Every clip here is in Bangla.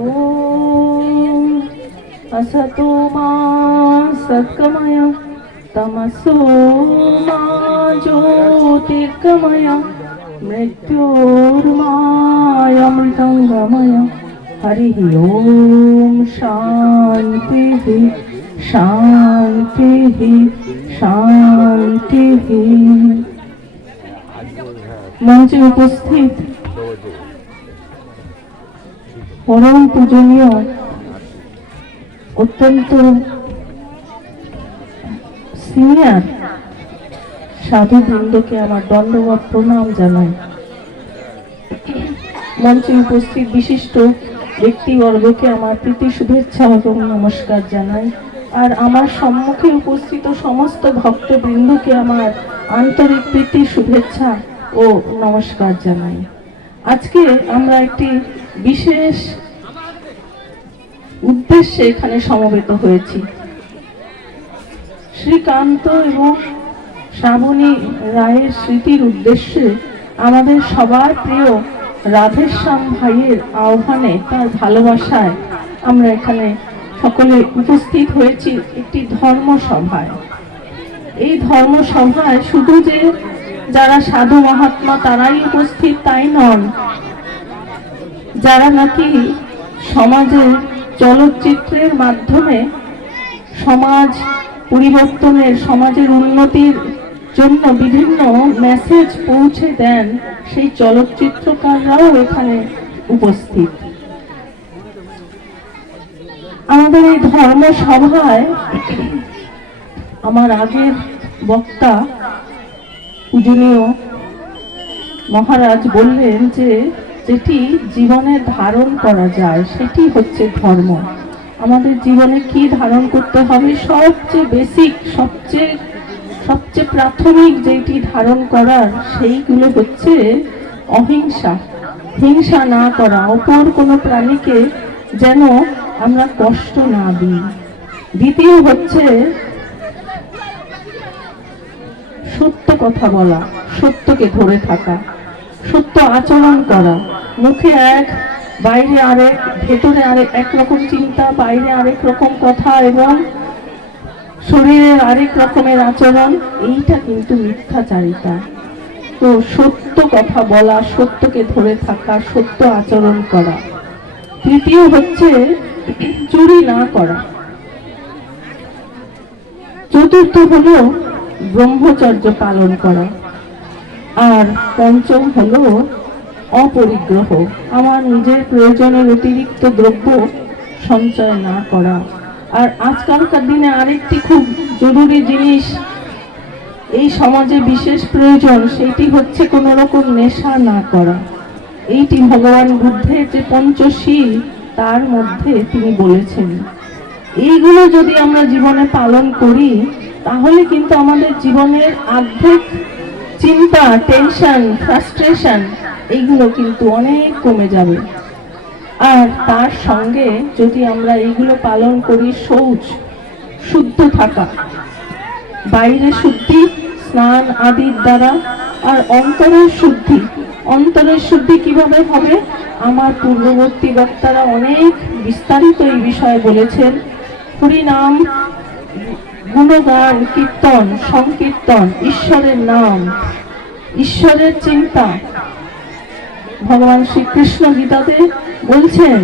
ओम असतो मा सद्गमय तमसो मा ज्योतिर्गमय मृत्योर्मायमृतंगमय हरि ओम शांति शांति शांति। मंचे उपस्थित परम पूजनीय अत्यंत सिनियर साधुबृंद के आमार दंडवत प्रणाम जानाई। मंचे उपस्थित विशिष्ट व्यक्तिवर्ग के आमार प्रीति शुभेच्छा एवं नमस्कार जानाई। और आमार सम्मुखे उपस्थित समस्त भक्तबृंद के आमार आंतरिक प्रीति शुभेच्छा ओ नमस्कार जानाई। आजके आमरा एकटी विशेष उद्देश्ये एखाने समवेत हয়েছি। श्रीकांत एवं श्रावणी रायेर स्मृतिर उद्देश्ये आमादेर सबार प्रिय राधेश्याम भाइयेर आह्वाने तार भालोबासाय आमरा एखाने सकले उपस्थित हয়েছি एकटी धर्मसभाय। এই ধর্মসভায় শুধু যে যারা সাধু মহাত্মা তারাই উপস্থিত তাই নন, যারা নাকি সমাজের চলচ্চিত্রের মাধ্যমে সমাজ পরিবর্তনের সমাজের উন্নতির জন্য বিভিন্ন মেসেজ পৌঁছে দেন সেই চলচ্চিত্রকাররাও এখানে উপস্থিত। আমাদের এই ধর্মসভায় আমার আগের বক্তা পূজনীয় মহারাজ বললেন যে যেটি জীবনে ধারণ করা যায় সেটি হচ্ছে ধর্ম। আমাদের জীবনে কি ধারণ করতে হবে? সবচেয়ে বেসিক সবচেয়ে প্রাথমিক যেটি ধারণ করার সেইগুলো হচ্ছে অহিংসা, হিংসা না করা, অপর কোনো প্রাণীকে যেন আমরা কষ্ট না দিই। দ্বিতীয় হচ্ছে সত্য কথা বলা, সত্যকে ধরে থাকা, সত্য আচরণ করা। মুখে এক, বাইরে আরেক, ভেতরে আরেক একরকম চিন্তা, বাইরে আরেক রকম কথা এবং শরীরের আরেক রকমের আচরণ, এইটা কিন্তু মিথ্যাচারিতা। তো সত্য কথা বলা, সত্যকে ধরে থাকা, সত্য আচরণ করা। তৃতীয় হচ্ছে চুরি না করা। চতুর্থ হলো ব্রহ্মচর্য পালন করা। আর পঞ্চম হলো অপরিগ্রহ, আমার নিজের প্রয়োজনের অতিরিক্ত দ্রব্য সঞ্চয় না করা। আর আজকালকার দিনে আরেকটি খুব জরুরি জিনিস এই সমাজে বিশেষ প্রয়োজন, সেটি হচ্ছে কোনো রকম নেশা না করা। এইটি ভগবান বুদ্ধের যে পঞ্চশীল তার মধ্যে তিনি বলেছেন। এইগুলো যদি আমরা জীবনে পালন করি তাহলে কিন্তু আমাদের জীবনের আর্ধেক চিন্তা, টেনশন, ফ্রাস্ট্রেশন এইগুলো কিন্তু অনেক কমে যাবে। আর তার সঙ্গে যদি আমরা এইগুলো পালন করি, শৌচ, শুদ্ধ থাকা, বাইরে শুদ্ধি স্নান আদির দ্বারা, আর অন্তরের শুদ্ধি। অন্তরের শুদ্ধি কিভাবে হবে? আমার পূর্ববর্তী বক্তারা অনেক বিস্তারিত এই বিষয়ে বলেছেন। হরিনাম, গুণগান, কীর্তন, সংকীর্তন, ঈশ্বরের নাম, ঈশ্বরের চিন্তা। ভগবান শ্রীকৃষ্ণ গীতাতে বলছেন,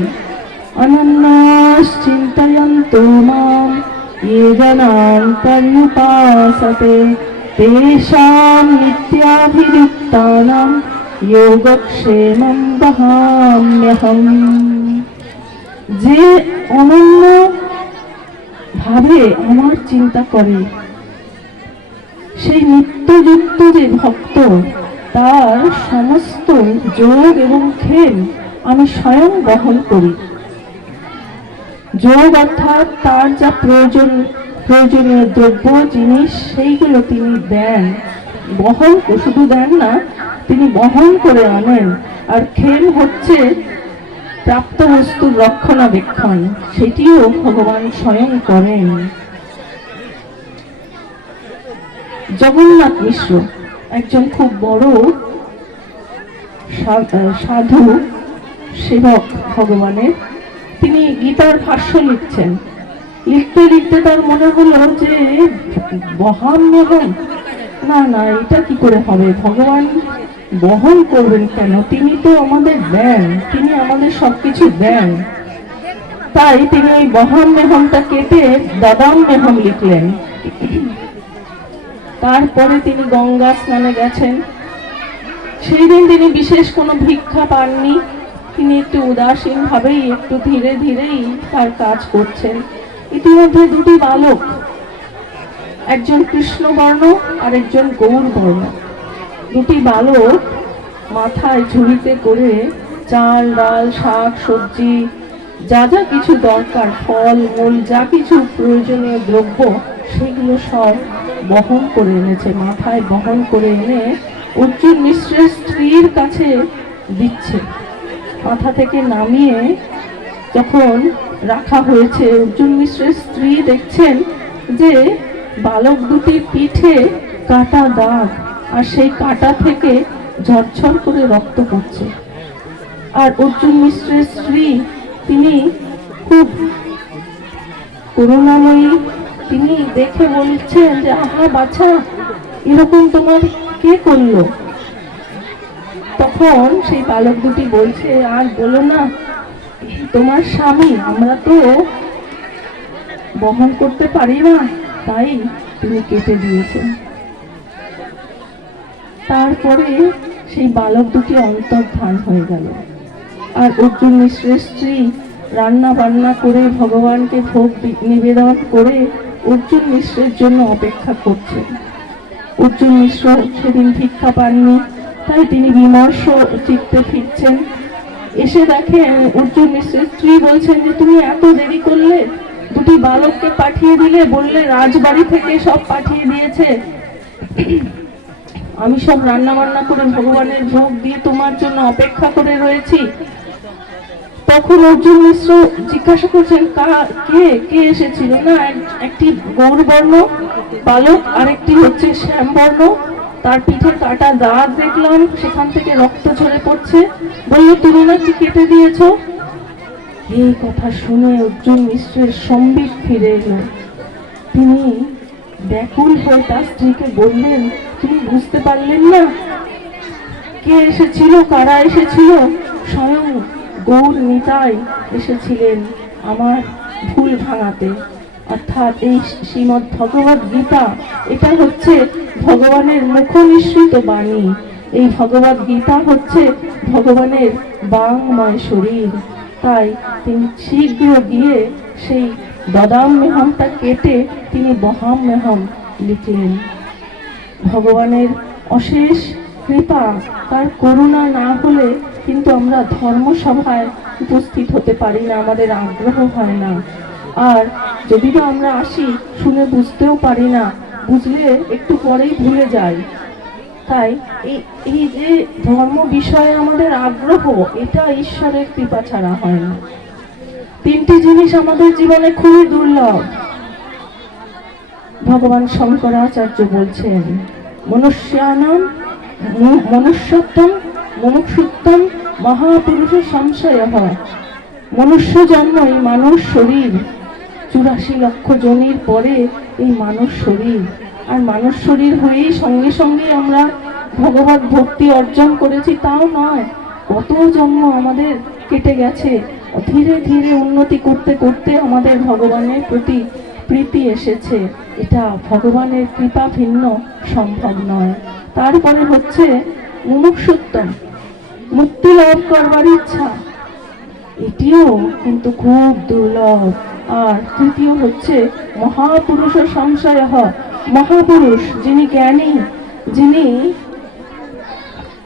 অনন্যাস চিন্তয়ন্তু মাম ये জনাঃ पर्युपासते तेषां नित्याभियुक्तानां योगक्षेमं वहाम्यहम्। যে অনন্য ভাবে আমার চিন্তা করে, সেই নিত্যযুক্ত যে ভক্ত, তার সমস্ত যোগ এবং ক্ষেম আমি স্বয়ং বহন করি। যোগ অর্থাৎ তার যা প্রয়োজনীয় দ্রব্য জিনিস সেইগুলো তিনি দেন, বহন শুধু দেন না, তিনি বহন করে আনেন। আর ক্ষেম হচ্ছে প্রাপ্ত বস্তুর রক্ষণাবেক্ষণ, সেটিও ভগবান স্বয়ং করেন। জগন্নাথ মিশ্র একজন খুব বড় সাধু, সেবক ভগবানের, তিনি গীতার ভাষ্য লিখছেন। লিখতে লিখতে তার মনে হলো যে বহন বহন, না না, এটা কি করে হবে, ভগবান বহন করবেন কেন, তিনি তো আমাদের দেন, তিনি আমাদের সবকিছু দেন। তাই তিনি ওই বহন মেহমটা কেটে দদাম মেহম লিখলেন। তারপরে তিনি গঙ্গা স্নানে গেছেন। সেই দিন তিনি বিশেষ কোনো ভিক্ষা পাননি, তিনি একটু উদাসীন ভাবেই একটু ধীরে ধীরেই তার কাজ করছেন। ইতিমধ্যে দুটি বালক, একজন কৃষ্ণবর্ণ আর একজন গৌরবর্ণ, দুটি বালক মাথায় ঝুড়িতে করে চাল ডাল শাক সবজি যা যা কিছু দরকার, ফল মূল যা কিছু প্রয়োজনীয় দ্রব্য, সেগুলো সব বহন করে এনেছে, মাথায় বহন করে এনে অর্জুন মিশ্রের স্ত্রীর কাছে দিচ্ছে। মাথা থেকে নামিয়ে যখন রাখা হয়েছে, অর্জুন মিশ্রের স্ত্রী দেখছেন যে বালক দুটির পিঠে কাটা দাগ, আর সেই কাটা থেকে ঝরঝর করে রক্ত পড়ছে। আর অর্জুন মিশ্রের স্ত্রী, তিনি খুব করুণাময়ী, তিনি দেখে বলছেন যে আহা বাছা, এরকম তোমার কে করলো? তখন সেই বালক দুটি বলছে, আর বলো না, তোমার স্বামী, আমরা তো বহন করতে পারি না, তাই তিনি কেটে দিয়েছেন। তারপরে সেই বালক দুটি অন্তর্ধান হয়ে গেল। আর অর্জুন মিশ্রের স্ত্রী রান্না বান্না করে ভগবানকে ভোগ নিবেদন করে অর্জুন মিশ্রের জন্য অপেক্ষা করছে। অর্জুন মিশ্র সেদিন ভিক্ষা পাননি, তাই তিনি বিমর্ষ চিত্তে ফিরছেন। এসে দেখেন অর্জুন মিশ্রের স্ত্রী বলছেন যে তুমি এত দেরি করলে, দুটি বালককে পাঠিয়ে দিলে, বললে রাজবাড়ি থেকে সব পাঠিয়ে দিয়েছে, আমি সব রান্না বান্না করে ভগবানের ভোগ দিয়ে তোমার জন্য অপেক্ষা করে রয়েছি। তখন অর্জুন মিশ্র জিজ্ঞাসা করছেন, কে কে এসেছিল? না, একটি গৌরবর্ণ বালক, আরেকটি হচ্ছে শ্যামবর্ণ, তার পিঠে কাটা দাগ দেখলাম, সেখান থেকে রক্ত ঝরে পড়ছে, বললো তুমি নাকি কেটে দিয়েছ। এই কথা শুনে অর্জুন মিশ্রের সম্বিত ফিরে এলো। তিনি ব্যাকুল হয়ে তার স্ত্রীকে বললেন, তুমি বুঝতে পারলেন না কে এসেছিল, কারা এসেছিল? স্বয়ং গৌর নিতাই এসেছিলেন আমার ভুল ভাঙাতে। অর্থাৎ এই শ্রীমদ্ ভগবদ গীতা, এটা হচ্ছে ভগবানের মুখ নিঃসৃত বাণী। এই ভগবদ গীতা হচ্ছে ভগবানের বাংময় শরীর। তাই তিনি শীঘ্র গিয়ে সেই দদাম মেহমটা কেটে তিনি বহাম মেহম লিখলেন। ভগবানের অশেষ কৃপা, তার করুণা না হলে কিন্তু আমরা ধর্মসভায় উপস্থিত হতে পারি না, আমাদের আগ্রহ হয় না। আর যদি বা আমরা আসি, শুনে বুঝতেও পারি না, বুঝলে একটু পরেই ভুলে যাই। তাই এই যে ধর্ম বিষয়ে আমাদের আগ্রহ, এটা ঈশ্বরের কৃপা ছাড়া হয় না। তিনটি জিনিস আমাদের জীবনে খুবই দুর্লভ। ভগবান শঙ্করাচার্য বলছেন, মনুষ্যত্বম মুমুক্ষুত্বম মহাপুরুষ সংশয়। মনুষ্য জন্ম, এই মানুষ শরীর, 84 লক্ষ জনির পরে এই মানুষ শরীর, আর মানুষ শরীর হয়েই সঙ্গে সঙ্গে আমরা ভগবত ভক্তি অর্জন করেছি তাও নয়, কত জন্ম আমাদের কেটে গেছে। ধীরে ধীরে উন্নতি করতে করতে আমাদের ভগবানের প্রতি প্রীতি এসেছে, এটা ভগবানের কৃপা ভিন্ন সম্ভব নয়। তারপরে হচ্ছে মুমুক্ষুত্বম, মুক্তি লাভ করবার ইচ্ছা, এটিও কিন্তু খুব দুর্লভ। আর তৃতীয় হচ্ছে মহাপুরুষ সংশয়। মহাপুরুষ, যিনি জ্ঞানী, যিনি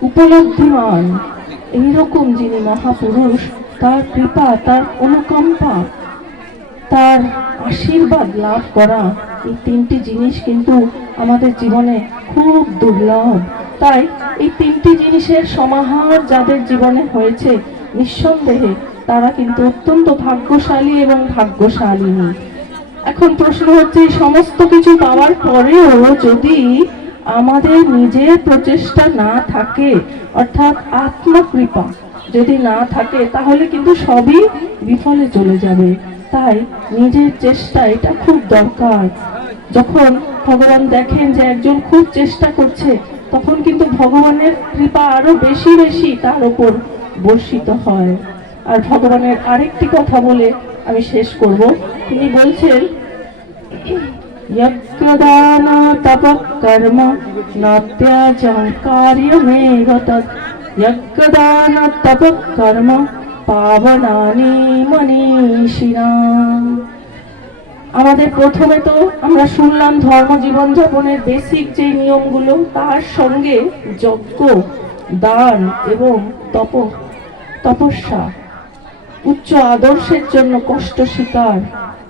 উপলব্ধিমান, এইরকম যিনি মহাপুরুষ, তার কৃপা, তার অনুকম্পা, তার আশীর্বাদ লাভ করা, এই তিনটি জিনিস কিন্তু আমাদের জীবনে খুব দুর্লভ। তাই এই তিনটি জিনিসের সমাহার যাদের জীবনে হয়েছে, নিঃসন্দেহে তারা কিন্তু অত্যন্ত ভাগ্যশালী এবং ভাগ্যশালিনী। এখন প্রশ্ন হচ্ছে, এই সমস্ত কিছু পাওয়ার পরেও যদি আমাদের নিজের প্রচেষ্টা না থাকে, অর্থাৎ আত্মকৃপা, যদি না থাকে তাহলে কিন্তু সবই বিফলে চলে যাবে। তাই নিজের চেষ্টা এটা খুব দরকার। যখন ভগবান দেখেন যে একজন খুব চেষ্টা করছে, তখন কিন্তু ভগবানের কৃপা আরো বেশি বেশি তার উপর বর্ষিত হয়। আর ভগবানের আরেকটি কথা বলে আমি শেষ করব। তিনি বলছেন, यज्ञदान तपः कर्म न त्याज्यं कार्यमेव तत् यज्ञदान तपः कर्म पावनानि मनीषिणाम्। আমাদের প্রথমে তো আমরা শুনলাম ধর্ম জীবন যাপনের বেসিক যে নিয়মগুলো, তার সঙ্গে যজ্ঞ, দান এবং তপস্যা, উচ্চ আদর্শের জন্য কষ্ট স্বীকার,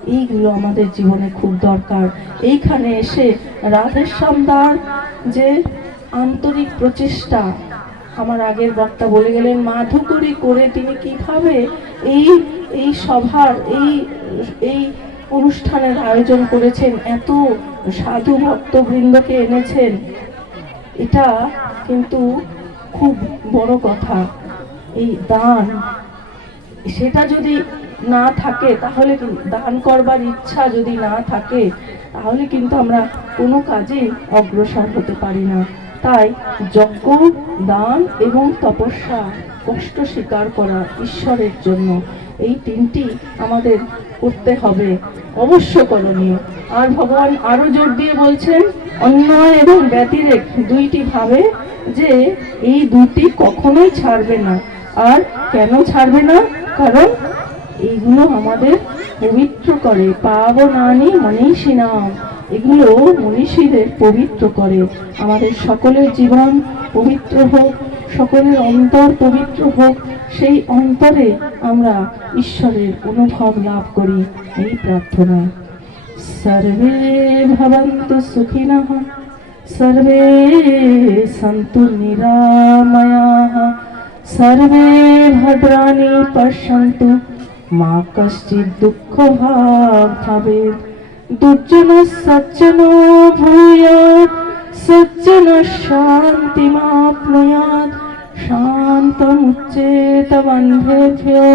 এইগুলো আমাদের জীবনে খুব দরকার। এইখানে এসে রাধেশ্যামদার যে আন্তরিক প্রচেষ্টা, আমার আগের বক্তা বলে গেলেন, মাধুকরী করে তিনি কিভাবে এই এই সভার এই অনুষ্ঠানের আয়োজন করেছেন, এত সাধু ভক্তবৃন্দকে এনেছেন, এটা কিন্তু খুব বড় কথা। এই দান, সেটা যদি না থাকে তাহলে, দান করবার ইচ্ছা যদি না থাকে তাহলে কিন্তু আমরা কোনো কাজে অগ্রসর হতে পারি না। তাই যজ্ঞ, দান এবং তপস্যা, কষ্ট স্বীকার করা ঈশ্বরের জন্য, এই তিনটি আমাদের করতে হবে, অবশ্য করণীয়। আর ভগবান আরো জোর দিয়ে বলছেন, অন্যায় এবং ব্যতিরেক দুইটি ভাবে, যে এই দুটি কখনোই ছাড়বে না। আর কেন ছাড়বে না? কারণ এগুলো আমাদের পবিত্র করে। পাবনানি মনীষিণাম, এগুলো মনীষীদের পবিত্র করে। আমাদের সকলের জীবন পবিত্র হোক, সকলের অন্তর পবিত্র হোক, সেই অন্তরে আমরা ঈশ্বরের অনুভব লাভ করি, এই প্রার্থনা। সর্বে ভবন্তু সুখিনঃ, সর্বে সন্তু নিরাময়াঃ, सर्वे भद्राणि पश्यन्तु मा कश्चित् दुःखभाग् भवेत्। दुर्जनः सज्जनो भूयात्, सज्जनः शान्तिमाप्नुयात्। शान्तमुच्चेत बन्धेभ्यो,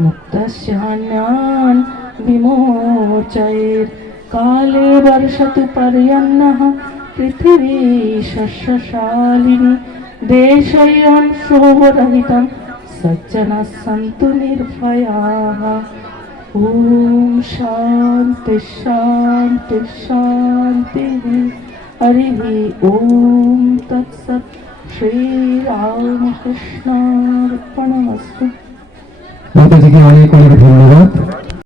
मुक्तस्यान्यान् विमोचयेत्। काले वर्षतु पर्यन्नः, पृथिवी शस्यशालिनी। देशयं शोभरहितं, सज्जनाः सन्तु निर्भयाः। ॐ शान्ति शान्ति शान्तिः। हरिः ॐ तत्सत्। श्रीरामकृष्णार्पणमस्तु। माताजी की अनेक